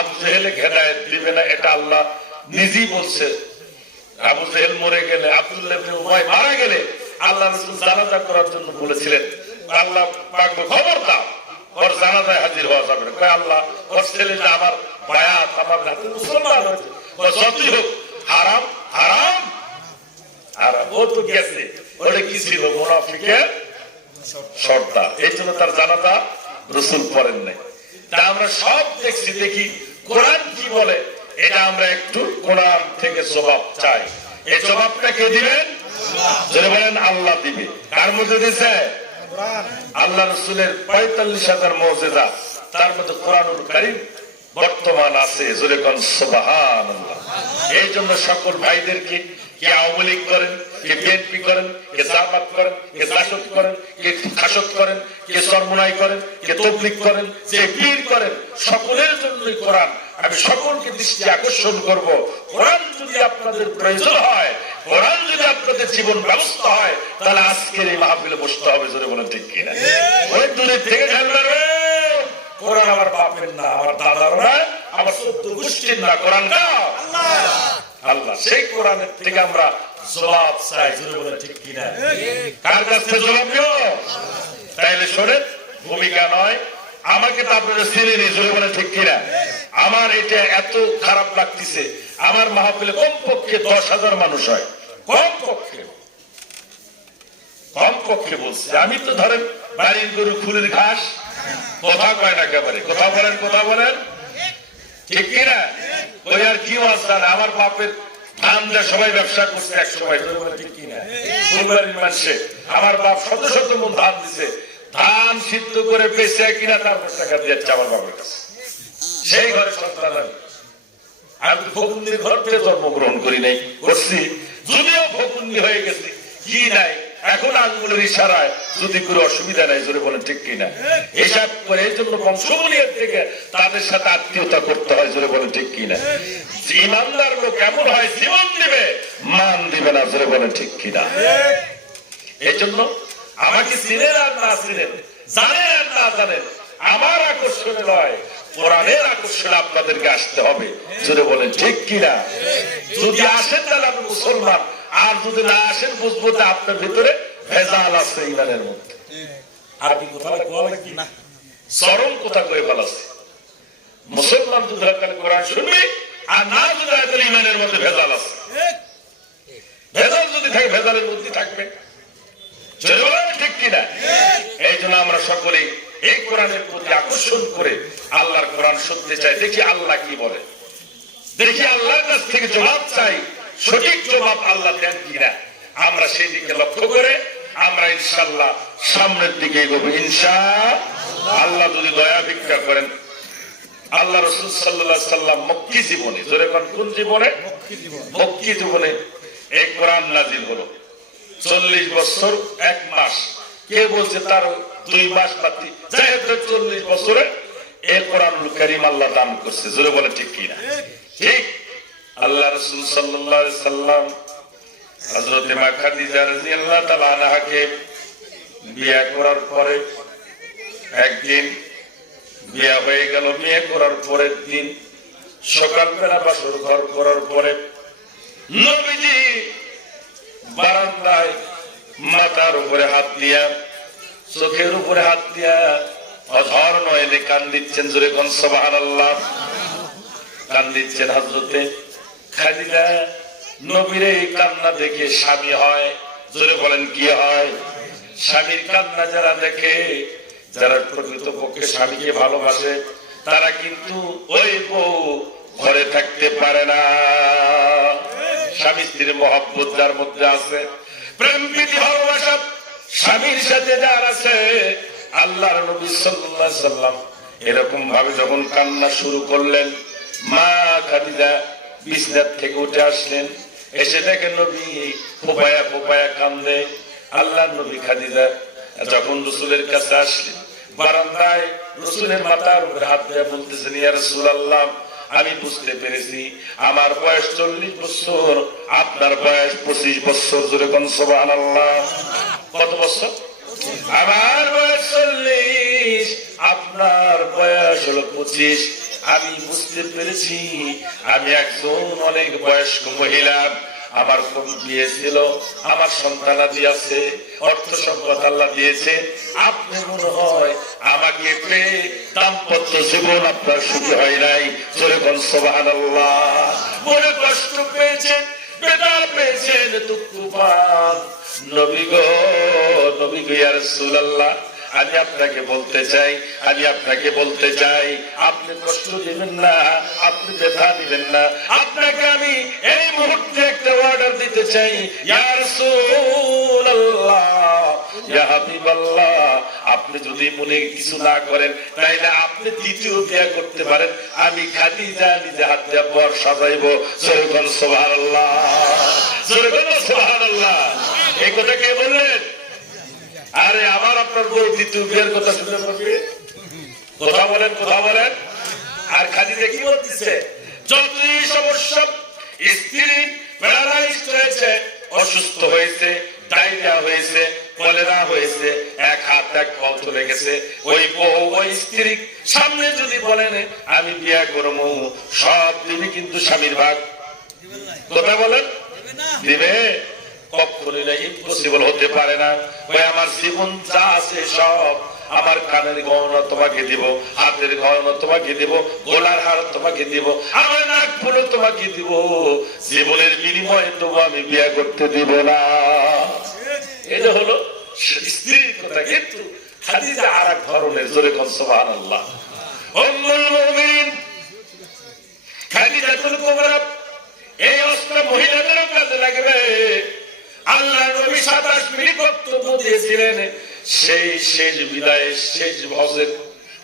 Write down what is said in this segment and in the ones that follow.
আবু জেহেলে হেদায়েত দিবে না, এটা আল্লাহ নিজেই বলছে। আবু জেহেল মরে গেলে, আব্দুল্লাহ ইবনে উমাইয়া মারা গেলে আল্লাহ রাসূল জানাজা করার জন্য বলেছিলেন, আল্লাহ পাক খবর দাও ওর জানাজায় হাজির হওয়া যাবে না। কয় আল্লাহ, ওর ছেলেটা আমার বায়াত আমার হাতে মুসলমান হয়েছে, যতই হোক হারাম হারাম হারাম, ও তো গেছে, ওটা কি ছিল মুনাফিকের সর্দার, এই জন্য তার জানাজা রাসূল পড়েন নাই। তা আমরা সব দেখছি, দেখি কোরআন কি বলে, এটা আমরা একটু কোরআন থেকে জবাব চাই। এই জবাবটা কে দিবেন? যারা বলেন আল্লাহ দিবে। কার মধ্যে দিয়েছে? আল্লাহ রাসূলের ৪৫,০০০ মুজিজা, তার মধ্যে কোরআনুল কারীম বর্তমান আছে। জোরে কোন সুবহানাল্লাহ। এই জন্য সকল ভাইদেরকে, কে আওয়ামী লীগ করেন, কে বিএনপি করেন, কে জামাত করেন, কে জাসদ করেন, কে খাসদ করেন, কে চরমোনাই করেন, কে তাবলীগ করেন, যে পীর করেন, সকলের জন্যই কোরআন। আমি সকলকে দৃষ্টি আকর্ষণ করব, কোরআন যদি আপনাদের প্রয়োজন হয়, কোরআন যদি আপনাদের জীবন ব্যবস্থা হয়, তাহলে আজকের এই মাহফিলে বসতে হবে। জোরে বলেন ঠিক কিনা? ওই দূরে থেকে খেলবে রে, কোরআন আমার বাপের না, আমার দাদার না, আমার ১৪ গোষ্ঠীর না, কোরআন আল্লাহ। সেই কোরআনের থেকে আমরা জবাব চাই। জোরে বলেন ঠিক কিনা? কার কাছে জবাব দিও? তাইলে শোনেন, ভূমিকা নয়, আমাকে তো আপনারা চিনেনি। জোরে বলেন ঠিক কিনা? আমার এটা এত খারাপ লাগতেছে, আমার মাহফিলে কমপক্ষে ১০,০০০ মানুষ হয়, কমপক্ষে কমপক্ষে বলছে। আমি তো ধরেন বাড়ির গরু খুলের ঘাস, কথা কয় না একেবারে, কথা বলেন, কথা বলেন ঠিক কিনা? ওই আর কি অবস্থান, আমার বাপের ধান দিয়ে সবাই ব্যবসা করছে এক সময়, ঠিক কিনা? ফুলবাড়ির মানুষে আমার বাপ শত শত মন ধান দিছে, ধান সিদ্ধ করে বেঁচে কিনা তারপর টাকা দিয়েছে আমার বাপের কাছে। সেই ঘরে সন্তান আমি ফকুন্দির ঘর থেকে জন্মগ্রহণ করি নাই, করছি, যদিও ফকুন্দি হয়ে গেছে, কি নাই এখন আঙ্গুলের ইশারায় যদি কোনো অসুবিধা নাই। জোরে বলেন ঠিক কিনা? হিসাব করে এই জন্য বংশবলিয়ার থেকে তাদের সাথে আত্মীয়তা করতে হয়। জোরে বলেন ঠিক কিনা? ইমানদার লোক কেমন হয়, জীবন দিবে, মান দিবে না। জোরে বলেন ঠিক কিনা? এই জন্য আমাকে চিনেন আর না চিনেন, জানেন আর না জানেন, আমার আকর্ষণে নয়, কোরআনের আকর্ষণে আপনাদেরকে আসতে হবে। জোরে বলেন ঠিক কিনা? যদি আসেন তাহলে আপনি মুসলমান, আর যদি না আসেন বুঝবো যে আপনার ভিতরে ভেজাল আছে ইমানের মধ্যে। আর কি কথা কি না, চরম কথা কয়ে ফেলাছে। মুসলমান যদি কোরআন শুনবে আর না যদি তাহলে ইমানের মধ্যে ভেজাল আছে। ভেজাল যদি থাকে, ভেজালের মধ্যে থাকবে। ঠিক কিনা? এই জন্য আমরা সকলেই এই কোরআনের প্রতি আকর্ষণ করে আল্লাহর কোরআন শুনতে চাই। দেখি আল্লাহ কি বলে, দেখি আল্লাহর কাছ থেকে জবাব চাই, সঠিক জবাব আল্লাহ দেন কিনা। আমরা সেই দিকে লক্ষ্য করে আমরা ইনশাআল্লাহ সামনের দিকে এগোবো ইনশাআল্লাহ। আল্লাহ যদি দয়া ভিক্ষা করেন। আল্লাহ রাসূল সাল্লাল্লাহু আলাইহি সাল্লাম মক্কি জীবনে, জোরে কোন জীবনে? মক্কি জীবনে এই কোরআন নাযিল হলো। ৪০ বছর ১ মাস, কে বলছে তার ২ মাস বাকি, যাই হোক ৪০ বছরে এই কোরআনুল কারীম আল্লাহ দান করছে। জোরে বলে ঠিক কিনা? ঠিক। আল্লাহ রাসূল সাল্লাল্লাহু আলাইহি সাল্লাম হযরত মা খাদিজা রাদিয়াল্লাহু তাআলা আনহাকে বিয়ে করার পরে একদিন বিয়ে হয়ে গেল, বিয়ে করার পরের দিন সকালবেলা বাসর ঘর করার পরে নবীজি বারান্দায় মাথার উপরে হাত দিয়া, চোখের উপরে হাত দিয়া অঝর নয়নে কান দিচ্ছেন। জোরে কোন সুবহানাল্লাহ। কান দিচ্ছেন হযরতে খাদিজা। নবীর এই কান্না দেখে স্বামী হয়, জোরে বলেন কি হয়? স্বামীর কান্না যারা দেখে, যারা প্রকৃতপক্ষে স্বামীকে ভালোবাসে, তারা কিন্তু ওই বউ ঘরে থাকতে পারে না। স্বামী স্ত্রীর মহব্বত যার মধ্যে আছে, প্রেম প্রীতি ভালোবাসা স্বামীর সাথে যার আছে, আল্লাহর নবী সাল্লাল্লাহু আলাইহি সাল্লাম এরকম ভাবে যখন কান্না শুরু করলেন, মা খাদিজা বিছানা থেকে উঠে আসলেন, এসে দেখেন নবী ফোপায়া ফোপায়া কান্দে। আল্লাহর নবী খাদিজা যখন রাসূলের কাছে আসলেন, বারান্দায় রাসূলের মাথার উপরে হাত দিয়ে বলতেছেন, ইয়া রাসূলুল্লাহ, আমি বুঝতে পেরেছি আমার বয়স ৪০ বছর, আপনার বয়স ২৫ বছর। জোরে কোন সুবহানাল্লাহ। কত বছর? আমার বয়স ৪০, আপনার বয়স হলো ২৫। আমি বুঝতে পেরেছি আমি একজন অনেক বয়স্ক মহিলা, আমার কোন বিয়ে ছিল, আমার সন্তানাদি আছে, অর্থ সম্পদ আল্লাহ দিয়েছে, আপনি মনে হয় আমাকে পেয়ে দাম্পত্য জীবন আপনার সুখী হয় নাই। জোরে বল সুবহানাল্লাহ। মনে কষ্ট পেয়েছেন, বেদনা পেয়েছেন, দুঃখ পান। নবী গো, নবী গো ইয়া রাসূলুল্লাহ, আমি আপনাকে বলতে চাই আপনি কষ্ট দিবেন না, আপনি ব্যথা দিবেন না। আপনাকে আমি এই মুহূর্তে একটা অর্ডার দিতে চাই, ইয়া রাসূলুল্লাহ, ইয়া হাবিবাল্লাহ, আপনি যদি মনে কিছু না করেন তাইলে আপনি দ্বিতীয় বিয়ে করতে পারেন। আমি খাদিজা নিজে হাত দিয়ে বর সাজাইবো। জোরে বল সুবহানাল্লাহ, জোরে বল সুবহানাল্লাহ। এই কথা কে বললেন? আরে আমার আপনার বউ দ্বিতীয় বিয়ের কথা শুনে পাবে? কথা বলেন। আর খাদিজা কি বলতেছে? যতই সমস্যা, স্ত্রী প্যারালাইজড হয়েছে, অসুস্থ হয়েছে, ডায়রিয়া হয়েছে, কলেরা হয়েছে, এক হাত এক পা চলে গেছে, ওই বউ ওই স্ত্রী সামনে যদি বলেন আমি বিয়ে করবো, সব দিবি কিন্তু স্বামীর ভাগ। কথা বলেন, দিবে? কখনোই না, ইম্পসিবল হতে পারে না। ওই আমার জীবন যা আছে সব, আমার কানের গহনা তোমাকে দিব, হাতের গহনা তোমাকে দিব, গোলার হার তোমাকে দিব, আমার নাক ফুলও তোমাকে দিব, জীবনের বিনিময়ে তবু আমি বিয়ে করতে দিব না। এটা হলো স্ত্রীর কথা। কিন্তু খাদিজা আর এক ধরনের। জোরে বল সুবহানাল্লাহ। উম্মুল মুমিনিন খাদিজাতুল কুবরা, এই অস্ত্র মহিলাদেরও কাজে লাগবে। আল্লাহ নবী 27 মিনিট বক্তব্য দিয়েছিলেন, সেই শেষ বিদায়, শেষ হজের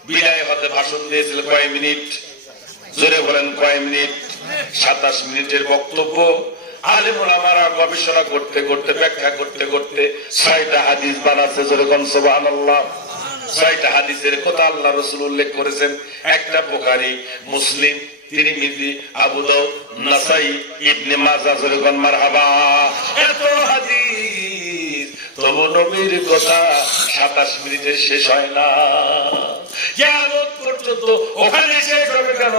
বিদায় হতে ভাষণ দিয়েছিলেন কয় মিনিট? জোরে বলেন কয় মিনিট? 27 মিনিটের বক্তব্য। আলেম ওলামারা গবেষণা করতে করতে, ব্যাখ্যা করতে করতে 6টা হাদিস বানাচ্ছে। জোরে বলেন সুবহানাল্লাহ। 6টা হাদিসের কথা আল্লাহ রাসূল উল্লেখ করেছেন। একটা বুখারী, মুসলিম, তিরমিজি, আবু দাউদ, নাসাই, ইবনে মাজাহ। জোরে বলেন মারহাবা। এত হাদিস, তবু নবীর কথা 27 মিনিটে শেষ হয় না। কিয়ামত পর্যন্ত ওখানে শেষ হবে কেন?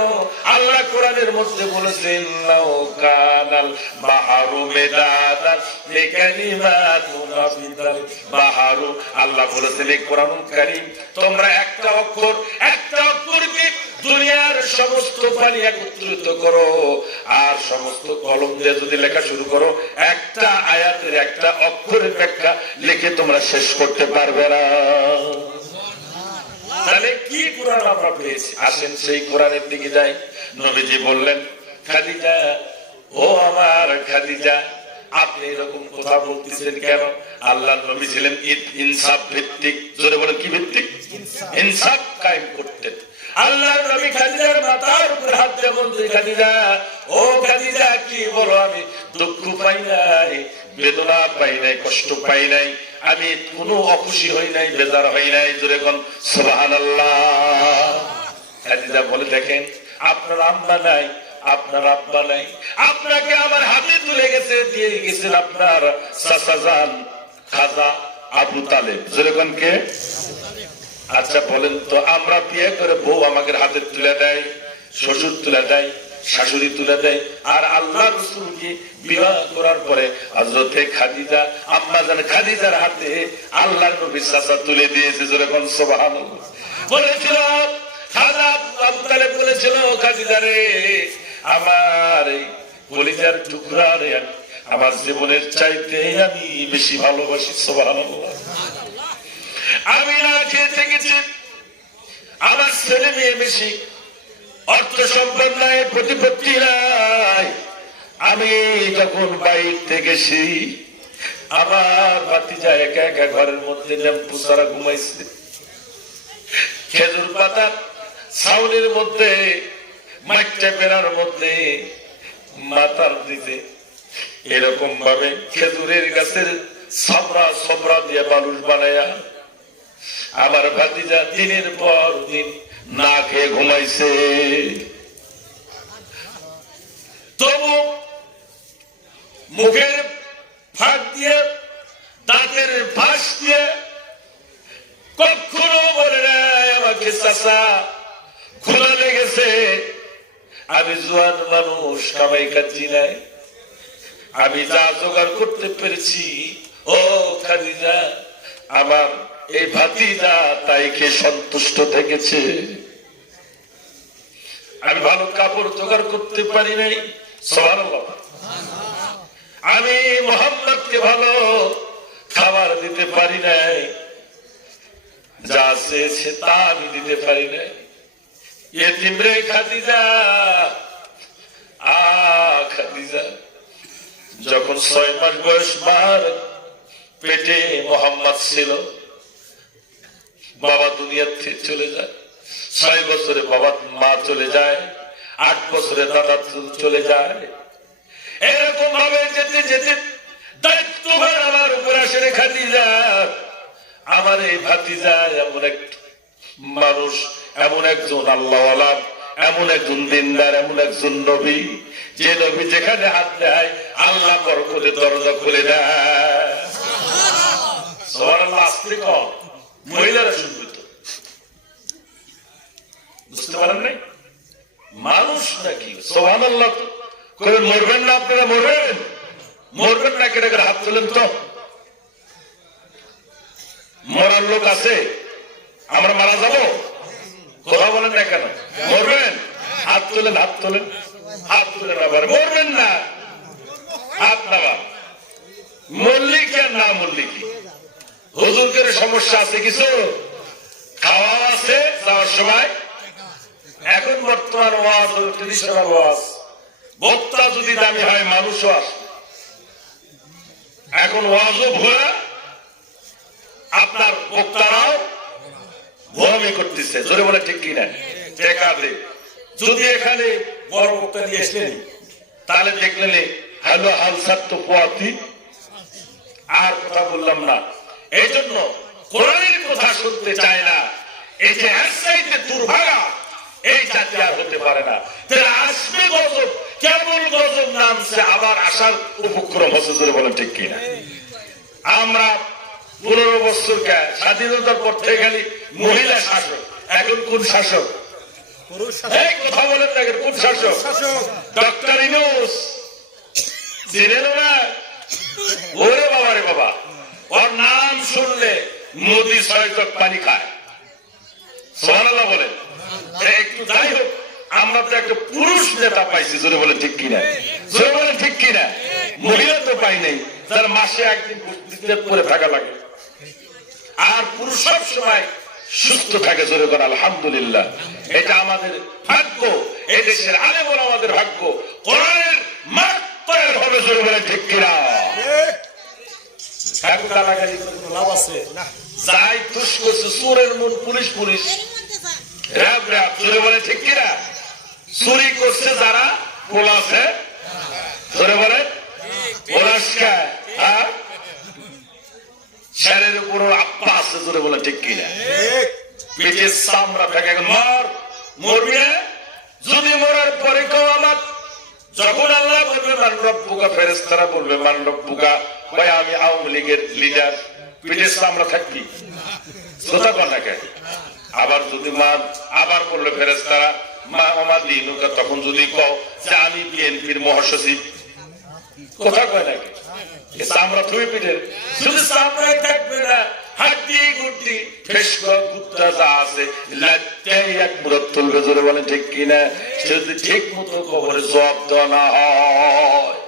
আল্লাহ কোরআনের মধ্যে বলেছেন, লাউ কানাল বাহরু মিদাদান লিকালিমাতিন নাফিদাল বাহরু। আল্লাহ বলেছেন এই কোরআনুল কারীম, তোমরা একটা অক্ষরকে দুনিয়ার সমস্ত পানি একত্রিত করো আর সমস্ত কলম দিয়ে যদি লেখা শুরু করো, একটা আয়াতের একটা অক্ষরের ব্যাখ্যা লিখে তোমরা শেষ করতে পারবে না। তাহলে কি কোরআন আমরা পেয়েছি? আসেন সেই কোরআনের দিকে যাই। নবীজি বললেন, খাদিজা, ও আমার খাদিজা, আপনি এরকম কথা বলতেছেন কেন? আল্লাহ নবী ছিলেন ইনসাফ ভিত্তিক। জোরে বলেন কি ভিত্তিক? ইনসাফ কায়েম করতেন। আল্লাহ নবী খাদিজার মাথার উপর হাত দিয়ে বলতে, খাদিজা, ও খাদিজা, কি বলো, আমি দুঃখ পাই নাই, বেদনা পাই নাই, কষ্ট পাই নাই, আমি কোনো অখুশি হই নাই, বেজার হই নাই। জোরে বলেন সুবহানাল্লাহ। খাদিজা বলে, দেখেন, আপনার আম্মা নাই, আপনার আব্বা নাই, আপনাকে আমার হাতে তুলে গেছে, দিয়ে গেছেন আপনার চাচা জান খাজা আবু তালেব। জোরে বলেন কে? আচ্ছা বলেন তো, আমরা বিয়ে করে বউ আমাকে হাতে তুলে দেয়, শ্বশুর তুলে দেয়, শাশুড়ি তুলে দেয়, আর আল্লাহ রাসূলকে বিবাহ করার পরে হযরতে খাদিজা, আম্মা জান খাদিজার হাতে আল্লাহর নবী চাচা তুলে দিয়েছে। জোরে বলেন সুবহানাল্লাহ। বলেছিল খাজা আবু তালেব, বলেছিল, খাদিজা রে, আমার এই কলিজার টুকরা রে, আমার জীবনের চাইতে আমি বেশি ভালোবাসি। সুবহানাল্লাহ। আমি না খেয়ে থেকেছি, আমার ছেলে মেয়ে বেশি, অর্থ সম্পদ নাই, প্রতিপত্তি নাই। আমি যখন বাইর থেকে এসি, আমার ভাতিজা একা একা ঘরের মধ্যে লেম্পু ছাড়া ঘুমাইছে, খেজুর পাতা ছাউনির মধ্যে, মাইকটা বেড়ার মধ্যে, মাথার দিতে এরকম ভাবে খেজুরের গাছের সবরা দিয়ে বালুস বানায়া আমার ভাতিজা দিনের পর দিন না খেয়ে ঘুমাইছে। তবু মুখের ফাঁক দিয়ে, দাঁতের ফাঁস দিয়ে কখনো বলে নাই আমাকে চাচা ক্ষুধা লেগেছে, আমি জোয়ান মানুষ, কামাই কাজি নাই, আমি যা জোগাড় করতে পেরেছি ও খাদিজা আমার এই ভাতিজা তাইকে সন্তুষ্ট থেকেছে। আমি ভালো কাপড় জোগাড় করতে পারি নাই, সুবহানাল্লাহ। আমি মুহাম্মদকে ভালো খাবার দিতে পারি নাই, যা চেয়েছে তা আমি দিতে পারি নাই। এতিম রে খাদিজা, খাদিজা যখন 6 মাস বয়স মার পেটে মোহাম্মদ ছিল, বাবা দুনিয়া থেকে চলে যায়। 6 বছরে বাবা মা চলে যায়, 8 বছরে দাদা চলে যায়। এরকম ভাবে যেতে যেতে দায়িত্ব আমার উপর আসে রে খাদিজা। আমার এই ভাতিজা এমন এক মানুষ, এমন একজন আল্লাহওয়ালা, এমন একজন দিনদার, এমন একজন নবী, যে নবী যেখানে হাত দেয় আল্লাহ বরকতের দরজা খুলে দেয়। সুবহানাল্লাহ। আস্তে কম, মহিলারা শুনবে তো, বুঝতে পারেন নাই মানুষ নাকি? সুবহানাল্লাহ। কই মরবেন না আপনারা? মরবেন? মরবেন না? কেটে করে হাত তোলেন তো। মরার লোক আছে? আমরা মারা যাবো? কথা বলেন না কেন? মরবেন? হাত তোলেন, হাত তোলেন, হাত তুলেন। আবার মরবেন না, হাত নামা। মরলি কি আর না মরলি কি? হুজুরদের সমস্যা আছে কিছু? খাওয়া আছে যাওয়ার সময়? এখন বর্তমান ওয়াজ হল ট্রেডিশনাল ওয়াজ। বক্তা যদি দামি হয় মানুষও আসে। এখন ওয়াজও ভুয়া, আপনার বক্তারাও ভূমি করতেছে। জোরে বলে ঠিক কিনা? টেকা দে। যদি এখানে বড় বক্তা নিয়ে আসলেন তাহলে দেখলেন হ্যালো হালসার তো পোয়াতি, আর কথা বললাম না। এই জন্য কোরআনের কথা শুনতে চায় না। এই যে একসাইতে দুর্ভাগা, এই জাতি আর হতে পারে না। আসবে গজব, কেমন গজব নামছে, আবার আসার উপক্রম হচ্ছে। জোরে বলেন ঠিক কিনা? আমরা 15 বছর স্বাধীনতার পর থেকে খালি মহিলা শাসক, এখন কোন শাসক? কথা বলেন না, কোন শাসক? ডক্টর ইউনূস চিনেন না? ওরে বাবা রে বাবা, ওর নাম শুনলে মোদি 6 টক পানি খায়। সুবহানাল্লাহ বলেন। একটু যাই হোক, আমরা তো একটা পুরুষ নেতা পাইছি। জোরে বলে ঠিক কিনা? জোরে বলে ঠিক কিনা? মহিলা তো পাই নাই, যার মাসে একদিন পরে থাকা লাগে। আর পুরুষ সব সময় সুস্থ থাকে। জোরে করে আলহামদুলিল্লাহ। এটা আমাদের ভাগ্য, এই দেশের আলেমরা আমাদের ভাগ্য। কোরআনের মাঠ তৈরি হবে। জোরে বলে ঠিক কিনা? লাভ আছে? যাই তুষ করছে চোরের মন পুলিশ পুলিশ, র‍্যাব র‍্যাব। জোরে বলে ঠিক কিনা? চুরি করছে যারা পোলাছে। জোরে বলে পোলাসকা, হ্যাঁ, শেরের উপর আব্বা আছে। জোরে বলে ঠিক কিনা? পিঠের চামড়া ফেঁকে মর, মরবি না। যদি মরার পরে কেউ আমার, যখন আল্লাহ বলবে মান রব্বুকা, ফেরেশতারা বলবে মান রব্বুকা, ভাই আমি আওয়ামী লীগের লিডার, পিঠের চামড়া থাকবি? কথা কন না কেন? আবার যদি মান, আবার বললো ফেরেশতারা মা আমার দিনুকা, তখন যদি কও যে আমি বিএনপির মহাসচিব, কথা কয় নাকি? চামড়া থুই পিঠের, শুধু চামড়াই থাকবে না, হাড্ডি গুড্ডি ফেসকা গুপ্তা যা আছে লাট্টাই এক মুরত তুলবে। জোরে বলেন ঠিক কিনা? যদি ঠিক মতো কবরে জবাব দেওয়া না হয়।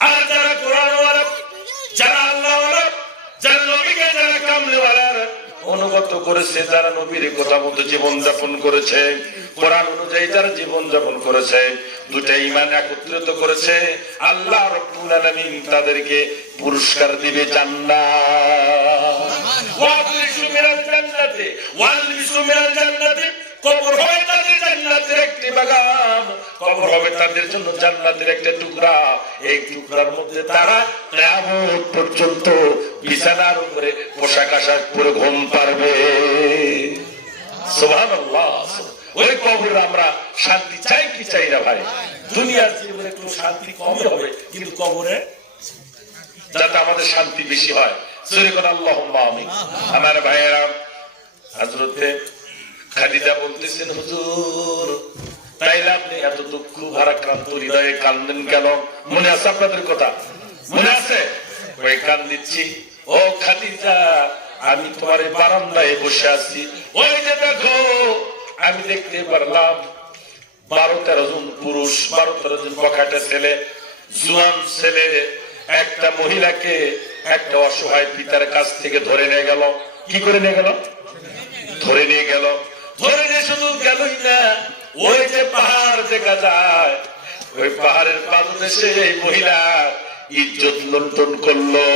আর যারা কোরআনওয়ালা, যারা আল্লাহওয়ালা, যারা নবীকে, যারা কামলিওয়ালা অনুগত করেছে, যারা নবীর কথা মতো জীবন যাপন করেছে, কোরআন অনুযায়ী যারা জীবন যাপন করেছে, দুটা ঈমান একত্রিত করেছে, আল্লাহ রাব্বুল আলামিন তাদেরকে পুরস্কার দিবে জান্নাত। ওয়াবলিসু মিনাল জান্নাতি ওয়ালবিসু মিনাল জান্নাতি, কবর হবে তাদের জান্নাতের একটি বাগান, কবর হবে তাদের জন্য জান্নাতের একটা টুকরা। এই টুকরার মধ্যে তারা কিয়ামত পর্যন্ত বিছানার উপরে পোশাক আশাক পরে ঘুম পারবে। সুবহানাল্লাহ। ওই কবরে আমরা শান্তি চাই কি চাই না ভাই? দুনিয়ার জীবনে একটু শান্তি কম হবে, কিন্তু কবরে যাতে আমাদের শান্তি বেশি হয়। জোরে করে আল্লাহুম্মা আমিন। আমার ভাইয়েরা, হযরতে খাদিজা বলতেছেন হুজুর তাই তাইলে আপনি এত দুঃখ ভারাক্রান্ত হৃদয়ে কান্দেন কেন? মনে আছে আপনাদের কথা? মনে আছে? ওই কান দিচ্ছি, ও খাদিজা আমি তোমার এই বারান্দায় বসে আছি, ওই যে দেখো আমি দেখতে পারলাম 12-13 জন পুরুষ, 12-13 জন বখাটে ছেলে, জুয়ান ছেলে একটা মহিলাকে একটা অসহায় পিতার কাছ থেকে ধরে নিয়ে গেল। কি করে নিয়ে গেল? ধরে নিয়ে গেল। ধরে নিয়ে শুধু গেলই না, ওই যে পাহাড় দেখা যায়, ওই পাহাড়ের পাদদেশে এই মহিলা ইজ্জত লুণ্ঠন করলো।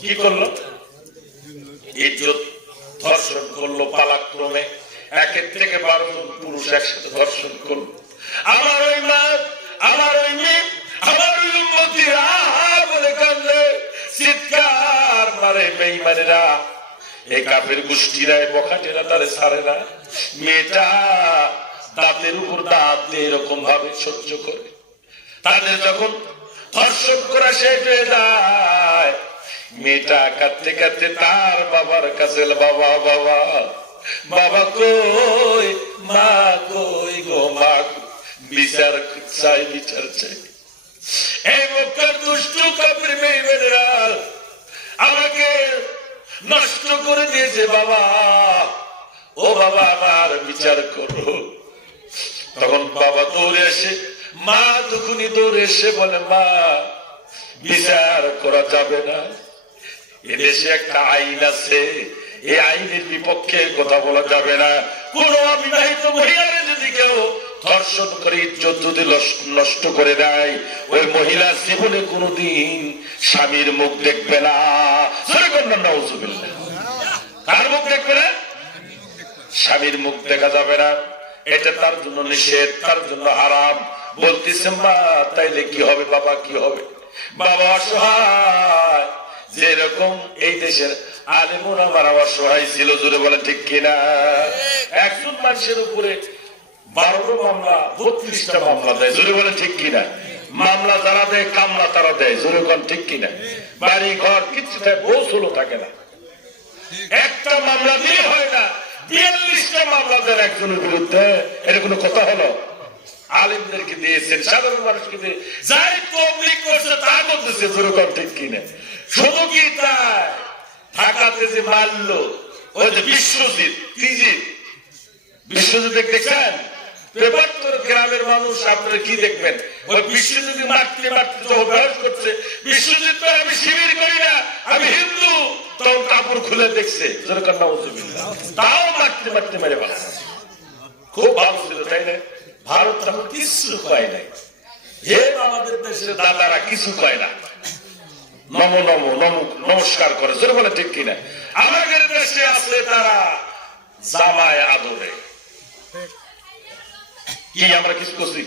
কি করলো? ইজ্জত ধর্ষণ করলো পালাক্রমে। 1 থেকে 12 জন পুরুষ একসাথে ধর্ষণ করলো। আমার ওই মা, আমার ওই মেয়ে, আমার ওই উম্মতি আহা বলে কাঁদলে, চিৎকার মারে বেঈমানেরা, এই কাফের গোষ্ঠীরা, বখাটেরা তারে ছাড়ে না। মেয়েটা দাঁতের উপর দাঁত দিয়ে এরকম ভাবে সহ্য করে। তাদের যখন ধর্ষণ করা শেষ হয়ে যায়, মেয়েটা কাঁদতে কাঁদতে তার বাবার কাছে, বাবা বাবা বাবা কই, মা কই গো মা, বিচার চাই, বিচার চাই। এই মক্কার দুষ্টু কাফের বেঈমানেরা আমাকে নষ্ট করে দিয়েছে বাবা, ও বাবা আমার বিচার করো। তখন বাবা দৌড়ে এসে, মা দুখুনি দৌড়ে এসে বলে, মা বিচার করা যাবে না, এদেশে একটা আইন আছে, এই আইনের বিপক্ষে কথা বলা যাবে না। কোন অবিবাহিত মহিলার যদি কেউ ধর্ষণ করে ইজ্জত যদি নষ্ট করে দেয়, ওই মহিলা জীবনে কোনদিন স্বামীর মুখ দেখবে না। কার মুখ দেখবে না? স্বামীর মুখ দেখা যাবে না, এটা তার জন্য নিষেধ, তার জন্য হারাম। বলতেছে মা তাইলে কি হবে বাবা, কি হবে? বাবা অসহায়, যেরকম এই দেশের আলেমুন আমার অসহায় ছিল, জোরে বলে ঠিক কিনা? একজন মানুষের উপরে 12টা মামলা, 32টা মামলা দেয়, জোরে বলে ঠিক কিনা? মামলা যারা দেয় কামলা তারা দেয়, জোরে বলে ঠিক কিনা? বাড়ি ঘর কিছু পৌঁছলো থাকে না, একটা মামলা দিয়ে হয় না, 42টা মামলা দেন একজনের বিরুদ্ধে। এটা কোনো কথা হলো? আলেমদেরকে দিয়েছেন, সাধারণ মানুষকে দিয়ে যাই তবলিগ করছে তা করতেছে, জোরে বলে ঠিক কিনা? শুধু কি তাই, ঢাকাতে যে মারলো ওই যে বিশ্বজিৎ, বিশ্বজিৎ দেখছেন? গ্রামের মানুষ আপনারা কি দেখবেন? ওই বিশ্বজিৎ মারতে মারতে যখন বয়স করছে, বিশ্বজিৎ তো আমি শিবির করি না, আমি হিন্দু, তখন কাপড় খুলে দেখছে, তাও মারতে মারতে মেরে ফেলছে। খুব ভালো ছিল তাই না? ভারত তখন কিছু পায় নাই, আমাদের দেশের দাদারা কিছু পায় না, নম নম নম নমস্কার করে, জোরে বলে ঠিক কিনা? আমাদের দেশে আছে তারা জামায় আদরে। কি আমরা কিছু করছি?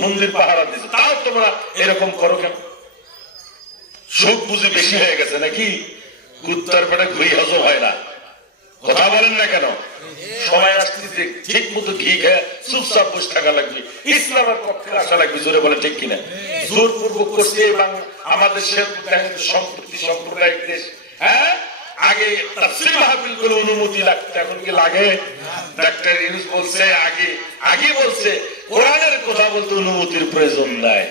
মন্দির পাহারা দিচ্ছে, তাও তোমরা এরকম করো কেন? সুখ বুঝি বেশি হয়ে গেছে নাকি? কুত্তার পেটে ঘুরি হজম হয় না, কথা বলেন না কেন? সময় আসতেছে, ঠিক মতো ঘি খেয়ে চুপচাপ বসে থাকা লাগবে, ইসলামের পক্ষে আসা লাগবে, জোরে বলে ঠিক কিনা? জোরপূর্বক করছে আমাদের সম্পত্তি সম্প্রদায়িক দেশ। হ্যাঁ, আগে তাফসীর মাহফিল করে অনুমতি লাগতো, এখন কি লাগে? ডাক্তার ইউনূস বলছে আগে বলছে কোরআনের কথা বলতে অনুমতির প্রয়োজন নাই,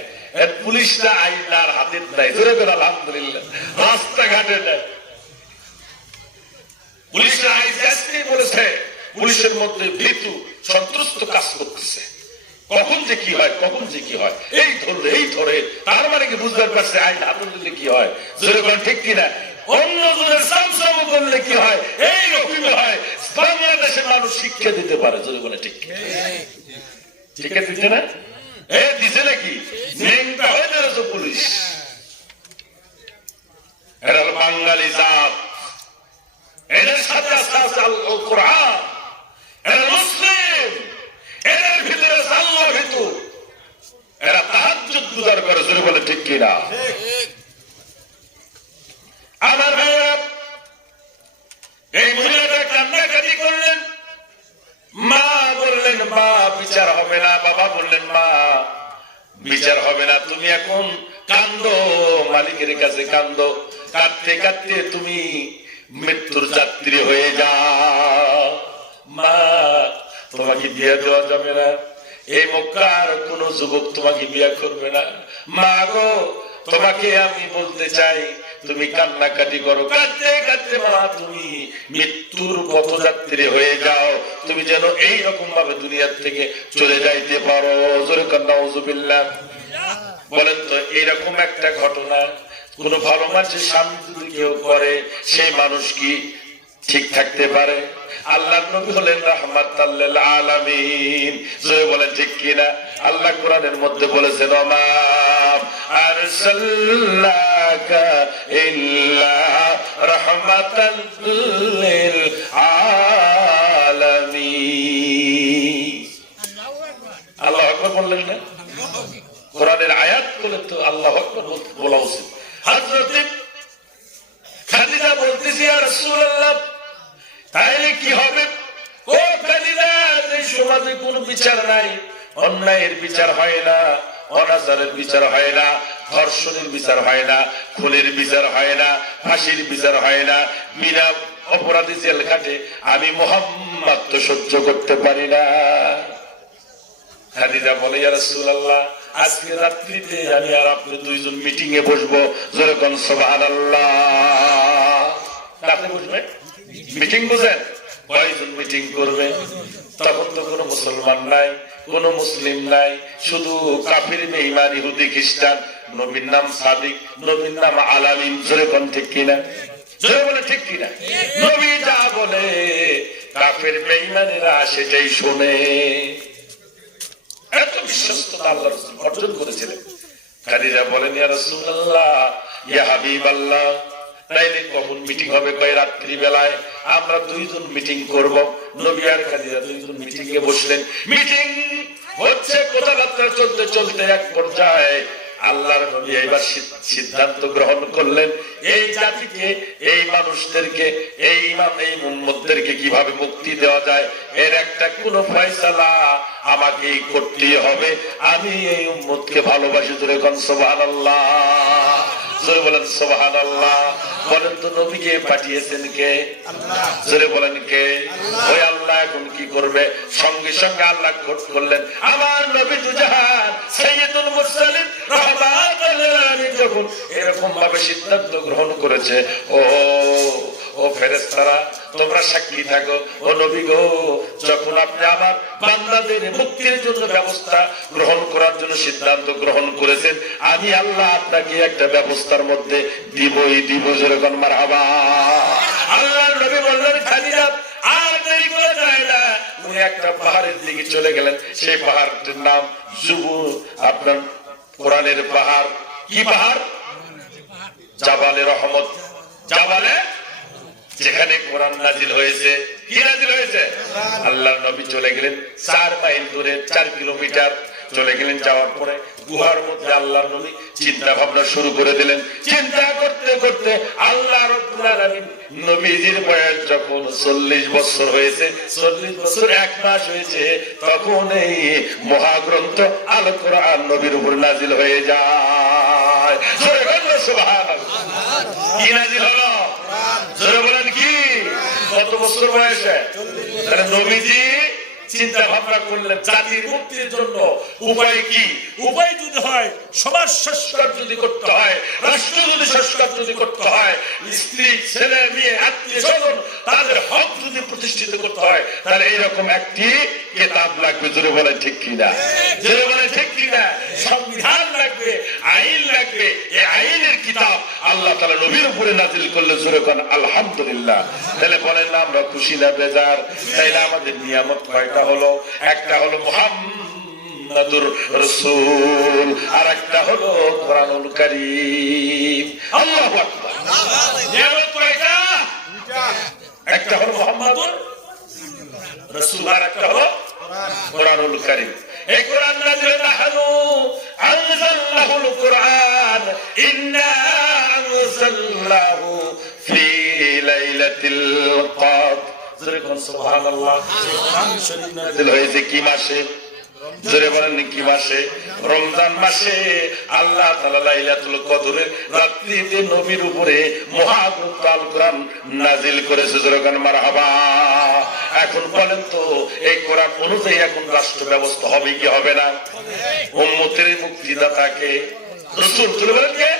পুলিশরা আইনার হাতে নাই, জোরে করে আলহামদুলিল্লাহ। রাস্তাঘাটে নাই, পুলিশরা বলেছে, পুলিশের মধ্যে ভীতু সন্ত্রস্ত কাজ করতেছে, কখন যে কি হয়, কখন যে কি হয়, এই ধরলে এই ধরে, তার মানে কি বুঝতে পারছে আইন হাতে দিলে কি হয়, জোরে করে ঠিক কিনা? অন্য জনের সামসাম করলে কি হয়, এই রকম হয়। বাংলাদেশের মানুষ শিক্ষা দিতে পারে, জোরে বলে ঠিক শিক্ষা দিচ্ছে না? দিছে নাকি? নেংটা হয়ে যাচ্ছে পুলিশ। এরা বাঙালি জাত, এদের সাথে আস্তে আস্তে কোরআন, এরা মুসলিম, এদের ভিতরে আল্লাহ ভিতর, এরা তাহাজ্জুদ গুজার করে, জোরে বলে ঠিক কিনা? আমার ভাইরা, এই মহিলাটা কান্নাকাটি করলেন, মা বললেন মা বিচার হবে না, বাবা বললেন মা বিচার হবে না, তুমি এখন কান্দো, মালিকের কাছে কান্দো, কাঁদতে কাঁদতে তুমি মৃত্যুর যাত্রী হয়ে যাও। মা তোমাকে বিয়ে দেওয়া যাবে না, এই মক্কার কোন যুবক তোমাকে বিয়ে করবে না। মা গো, তোমাকে আমি বলতে চাই, তুমি কান্নাকাটি করো, কাঁদতে কাঁদতে মা তুমি মৃত্যুর পথযাত্রী হয়ে যাও, তুমি যেন এইরকম ভাবে দুনিয়ার থেকে চলে যাইতে পারো। জোরে কান্না নাউজুবিল্লাহ। বলেন তো, এইরকম একটা ঘটনা কোন ভালো মানুষের সামনে যদি কেউ করে, সেই মানুষ কি ঠিক থাকতে পারে? আল্লাহর নবী হলেন রাহমাতাল লিল আলামিন। জোরে বলেন ঠিক কিনা? আল্লাহ কোরআনের মধ্যে বলেছেন, ওমা আরসালনাকা ইল্লা রাহমাতাল লিল আলামিন। আল্লাহু আকবার বললেন না? কোরআনের আয়াত বলে তো আল্লাহু আকবার বলা উচিত। হযরত খাদিজা বলতেছি, ইয়া রাসূলুল্লাহ, তাইলে কি হবে? ও খাদিজা, এই সমাজে কোনো বিচার নাই, অন্যায়ের বিচার হয় না, অনাচারের বিচার হয় না, ধর্ষণের বিচার হয় না, খুনের বিচার হয় না, ফাঁসির বিচার হয় না, বিনা অপরাধী জেল খাটে, আমি মুহাম্মদ তো সহ্য করতে পারি না। খাদিজা বলে, ইয়া রাসূলুল্লাহ, আজকে রাত্রিতে আমি আর আপনি দুইজন মিটিং এ বসবো। জোরে কোন সুবহানাল্লাহ। রাতে বসবে মিটিং, বুঝেন? কয়জন মিটিং করবে? তখন তো কোনো মুসলমান নাই, কোন মুসলিম নাই, শুধু কাফির, বেঈমান, ইহুদি, খ্রিস্টান। নবীর নাম সাদিক, নবীর নাম আলামিন। জোরে কোন ঠিক কিনা? জোরে বলে ঠিক কিনা? নবী যা বলে কাফির বেঈমানেরা সেটাই শোনে। এত বিশ্বস্ততা আল্লাহ রাসূল অর্জন করেছিলেন। খাদিজা বলেন, ইয়া রাসূলুল্লাহ, ইয়া হাবিবাল্লাহ, তাইলে কখন মিটিং হবে? কয় রাত্রি বেলায় আমরা দুইজন মিটিং করব। নবী আর খাদিজা দুইজন মিটিং এ বসলেন। মিটিং হচ্ছে, কথাবার্তা চলতে চলতে এক পর্যায়ে আল্লাহর নবী এবার সিদ্ধান্ত গ্রহণ করলেন, এই জাতিকে, এই মানুষদেরকে, এই উম্মতদেরকে কিভাবে মুক্তি দেওয়া যায়, এর একটা কোন ফয়সালা আমাকেই করতেই হবে। আমি এই উম্মতকে ভালোবাসি। জোরে কোন সুবহানাল্লাহ। জোরে বলেন সুবহানাল্লাহ। বলেন তো, নবীকে পাঠিয়েছেন কে? জোরে বলেন কে? ওই আল্লাহ এখন কি করবে? সঙ্গে সঙ্গে আল্লাহ করলেন, আমার নবী দুজাহান সাইয়্যিদুল মুরসালিন রাহমাতুল লিল আলামিন যখন এরকম ভাবে সিদ্ধান্ত গ্রহণ করেছে, ও ফেরেশতারা, তোমরা সাক্ষী থাকো। ও নবী গো, যখন আপনি আমার বান্দাদের মুক্তির জন্য ব্যবস্থা গ্রহণ করার জন্য সিদ্ধান্ত গ্রহণ করেছেন, আমি আল্লাহ আপনাকে একটা ব্যবস্থার মধ্যে দিবই দিব। যেরকম মারহাবা। আল্লাহর নবী বললেন, খাদিজা আর দেরি করা যায় না। উনি একটা পাহাড়ের দিকে চলে গেলেন। সেই পাহাড়টির নাম আপনার কোরআনের পাহাড়। কি পাহাড়? জাবালে রহমত। জাবালে, যেখানে কোরআন নাজিল হয়েছে। কি নাজিল হয়েছে? আল্লাহর নবী চলে গেলেন 4 মাইল দূরে, 4 কিলোমিটার চলে গেলেন। যাওয়ার পরে গুহার মধ্যে আল্লাহর নবী চিন্তা ভাবনা শুরু করে দিলেন। চিন্তা করতে করতে আল্লাহ রাব্বুল আলামিন, নবীজির বয়স যখন 40 বছর হয়েছে, 40 বছর 1 মাস হয়েছে, তখন এই মহাগ্রন্থ আল কোরআন নবীর উপর নাজিল হয়ে যায়। জোরে বলেন সুবহানাল্লাহ। কি নাজিল হলো? জোরে বলেন কি? কত বছর বয়সে? তাহলে নবীজি চিন্তা ভাবনা করলেন জাতির মুক্তির জন্য উপায় কি? উপায় যদি হয়, সমাজ সংস্কার যদি করতে হয়, রাষ্ট্র যদি সংস্কার যদি করতে হয়, স্ত্রী, ছেলে, মেয়ে, আত্মীয় স্বজন, তাদের হক যদি প্রতিষ্ঠিত করতে হয়, তাহলে এইরকম একটি কিতাব লাগবে। জোরে বলেন ঠিক কিনা? জোরে বলেন ঠিক কিনা? সংবিধান লাগবে, আইন লাগবে। এই আইনের কিতাব আল্লাহ তাআলা নবীর উপরে নাজিল করলে জোরে কোন আলহামদুলিল্লাহ। তাহলে বলেন না আমরা খুশি না বেজার? তাইলে আমাদের নিয়ামত কয়টা হলো? একটা হলো মুহাম্মাদুর রাসূল, আর একটা হলো কোরআনুল কারীম। আল্লাহু আকবার। নিয়ামত কয়টা? একটা হলো মুহাম্মাদুর রাসূল, আর একটা হলো কোরআনুল কারীম। এই কোরআন নাযিল নাহনু আনজালনাহুল কোরআন ইন্না আনজালনাহু ফি লাইলাতিল কদর। সুবহানাল্লাহ। কোরআন শরীফ নাযিল হয়েছে কি মাসে? জোরে বলেন কি মাসে? রমজান মাসে আল্লাহ তাআলা লাইলাতুল কদরের রাত্রিতে নবীর উপরে মহাগ্রন্থ আল কোরআন নাজিল করেছে। জোরে বলেন মারহাবা। এখন বলেন তো এই কোরআন অনুযায়ী এখন রাষ্ট্র ব্যবস্থা হবে কি হবে না? উম্মতের মুক্তিদাতাকে রাসূল বলেন কে?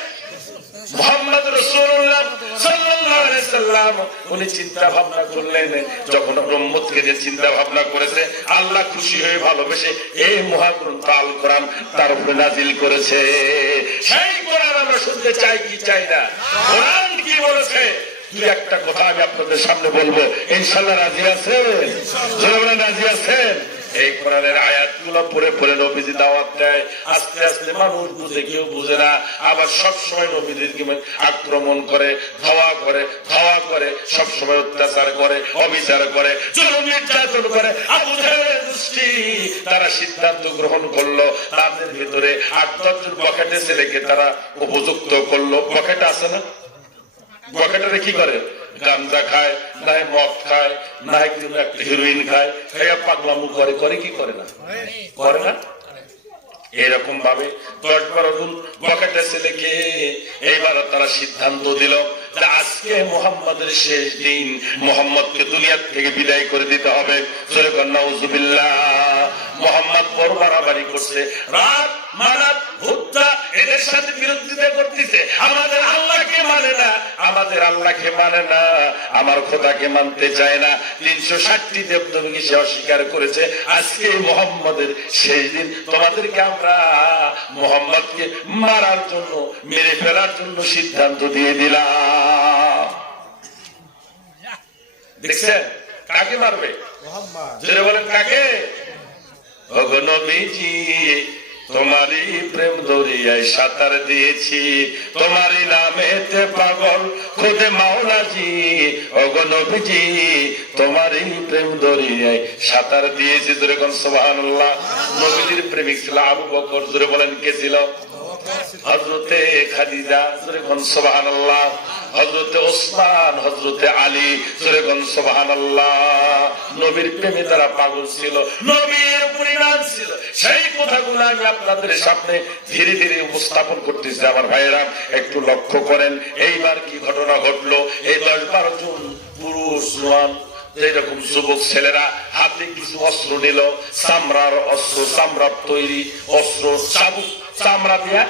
মুহাম্মদ রাসূলুল্লাহ সাল্লাল্লাহু আলাইহি সাল্লাম। উনি চিন্তা ভাবনা করলেন, যখন উম্মতকে যে চিন্তা ভাবনা করেছে আল্লাহ খুশি হয়ে ভালোবেসে এই মহাগ্রন্থ আল কোরআন তার উপরে নাজিল করেছে। সেই কোরআন আমরা শুনতে চাই কি চাই না? কোরআন কি বলেছে দুই একটা কথা আমি আপনাদের সামনে বলবো, ইনশাআল্লাহ রাজি আছেন? জোরে বলেন রাজি আছেন? এই কোরআনের আয়াতগুলো পড়ে পড়ে নবীজি দাওয়াত দেয়। আস্তে আস্তে মানুষ বুঝে, কেউ বুঝে না, আবার সবসময় নবীজিকে আক্রমণ করে, ধাওয়া করে, সবসময় অত্যাচার করে, অবিচার করে, জুলুম নির্যাতন করে। আবু জাহেলের গোষ্ঠী তারা সিদ্ধান্ত গ্রহণ করলো, তাদের ভিতরে ৮-১০ জন বখাটে ছেলেকে তারা উপযুক্ত করলো। বখাটে আছে না? বখাটেরা কি করে? গাঞ্জা খায়, না মদ খায়, না একটা হিরোইন খায়, পাগলামু করে কি করে না? করে না? এরকম ভাবে ১০-১২ জন বখাটে ছেলেকে এইবার তারা সিদ্ধান্ত দিল যে আজকে মুহাম্মাদের শেষ দিন, মুহাম্মদকে দুনিয়া থেকে বিদায় করে দিতে হবে। জোরে বলেন নাউজুবিল্লাহ। মুহাম্মদ বড় বাড়াবাড়ি করছে, রাত মারাত হত্যা এদের সাথে বিরোধিতা করতেছে, আমাদের আল্লাহকে মানে না, আমার খোদাকে মানতে চায় না। ৩৬০টি দেবদেবীকে সে অস্বীকার করেছে। আজকে মুহাম্মদের শেষ দিন, তোমাদেরকে আমরা মুহাম্মদকে মারার জন্য, মেরে ফেলার জন্য সিদ্ধান্ত দিয়ে দিলাম। দেখছেন কাকে মারবে? মুহাম্মদ। বলেন কাকে? ওগো নবীজি, তোমারই প্রেম দরিয়ায় সাঁতার দিয়েছি, তোমারই নামেতে পাগল খুদে মাওলাজি। ওগো নবীজি, তোমারই প্রেম দরিয়ায় সাঁতার দিয়েছি। জোরে বলেন সুবহানাল্লাহ। নবীজির প্রেমিক ছিল আবু বকর। জোরে বলেন কে ছিল? হযরতে খাদিজা। জোরে বলেন সুবহানাল্লাহ। হযরতে ওসমান, হযরতে আলী। জোরে বলেন সুবহানাল্লাহ। নবীর প্রেমে তারা পাগল ছিল, নবীর পরিণাম ছিল। সেই কথাগুলো আমি আপনাদের সামনে ধীরে ধীরে উপস্থাপন করতেছি। আমার ভাইয়েরা একটু লক্ষ্য করেন, এইবার কি ঘটনা ঘটলো। এই ১০-১২ জন পুরুষ জওয়ান এইরকম যুবক ছেলেরা হাতে কিছু অস্ত্র নিল, চামড়ার অস্ত্র, চামড়ার তৈরি অস্ত্র, চাবুক, চামড়া দিয়া,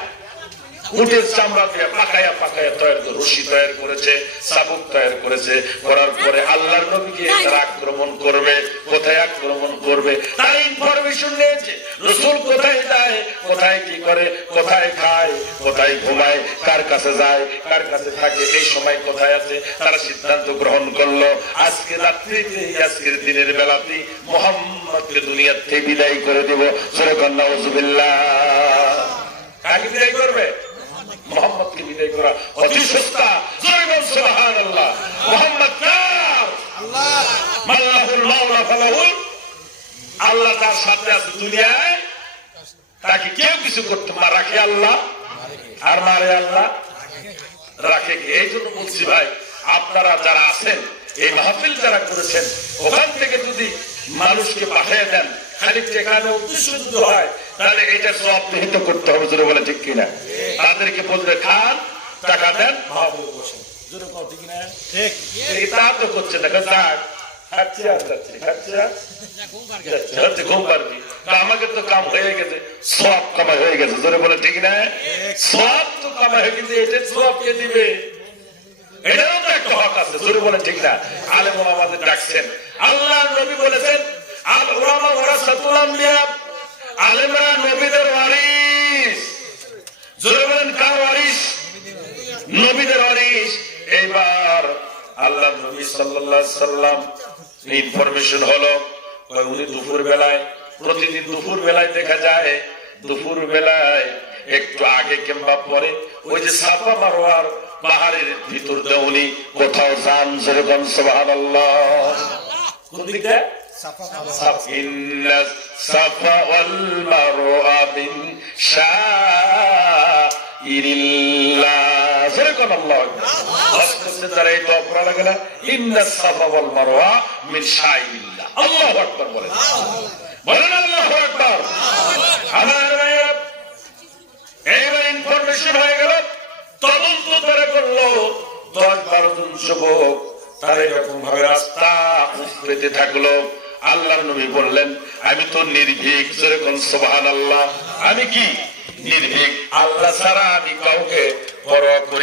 উটের চামড়া দিয়ে পাকায়া তৈরি করে, রশি তৈরি করেছে, চাবুক তৈরি করেছে। করার পরে আল্লাহর নবীকে তারা আক্রমণ করবে। কোথায় আক্রমণ করবে তার ইনফরমেশন নিয়েছে। রাসূল কোথায় যায়, কোথায় কি করে, কোথায় খায়, কোথায় ঘুমায়, কার কাছে যায়, কার কাছে থাকে, এই সময় কোথায় আছে, তারা সিদ্ধান্ত গ্রহণ করলো আজকে রাত্রিতে, আজকের দিনের বেলাতে মুহাম্মদকে দুনিয়া থেকে বিদায় করে দেব। সূরা নাউজুবিল্লাহ। কাকে বিদায় করবে? মুহাম্মদকে বিদায় করা অতি সস্তা। জোরে বল সুবহানাল্লাহ। মুহাম্মদ কার? আল্লাহ। মাল্লাহুল মাওলা ফালাহুল। আল্লাহ তার সাথে আছে দুনিয়ায়, তাকে কেউ কিছু করতে রাখে আল্লাহ, আর মারে আল্লাহ রাখে। এই জন্য বলছি ভাই, আপনারা যারা আছেন, এই মাহফিল যারা করেছেন, ওখান থেকে যদি মানুষকে পাঠিয়ে দেন, খালি টেকানো উদ্দেশ্য যদি হয়, তাহলে এটা সব নিহিত করতে হবে। জোরে বলে ঠিক কিনা? তাদেরকে বলবে খান, টাকা দেন, তা তো করছে না, ঘুম পারবি, আমাকে তো কাম হয়ে গেছে, সব কামাই হয়ে গেছে। জোরে বলে ঠিক না? সব তো কামাই হয়ে গেছে, এটা সব কে দিবে? এটাও তো একটা হক আছে। জোরে বলে ঠিক না? আলেম ওলামাদের ডাকছেন, আল্লাহ নবী বলেছেন আল-উলামা ওয়ারাসাতুল আমবিয়া, আলেমরা নবীদের ওয়ারিস। জোরে বলেন কার ওয়ারিস? নবীদের ওয়ারিস। এইবার আল্লাহ নবী সাল্লাল্লাহু আলাইহি সাল্লাম ইনফরমেশন হলো, উনি দুপুর বেলায়, প্রতিদিন দুপুর বেলায় দেখা যায়, দুপুর বেলায় একটু আগে কিংবা পরে ওই যে সাফা মারওয়ার পাহাড়ের ভিতর দিয়ে উনি কোথাও যান। জোরে বলেন সুবহানাল্লাহ। কোন দিকে? ইন্নাস সাফা ওয়াল মারওয়া মিন শাইরিল্লাহ। জোরে বলেন আল্লাহু আকবার। যারা এই দোয়া পড়া লাগে না, ইন্নাস সাফা ওয়াল মারওয়া মিন শাইরিল্লাহ, আল্লাহু আকবার বলেন, বলেন আল্লাহু আকবার। তদন্ত তারা করলো 10-12 জন যুবক তারা এরকম ভাবে রাস্তা পেতে থাকলো। আল্লাহর নবী বললেন আমি তো নির্ভীক, যেরকম সুবহানাল্লাহ, আমি কি নির্ভীক, আল্লাহ ছাড়া আমি কাউকে পরোয়া করি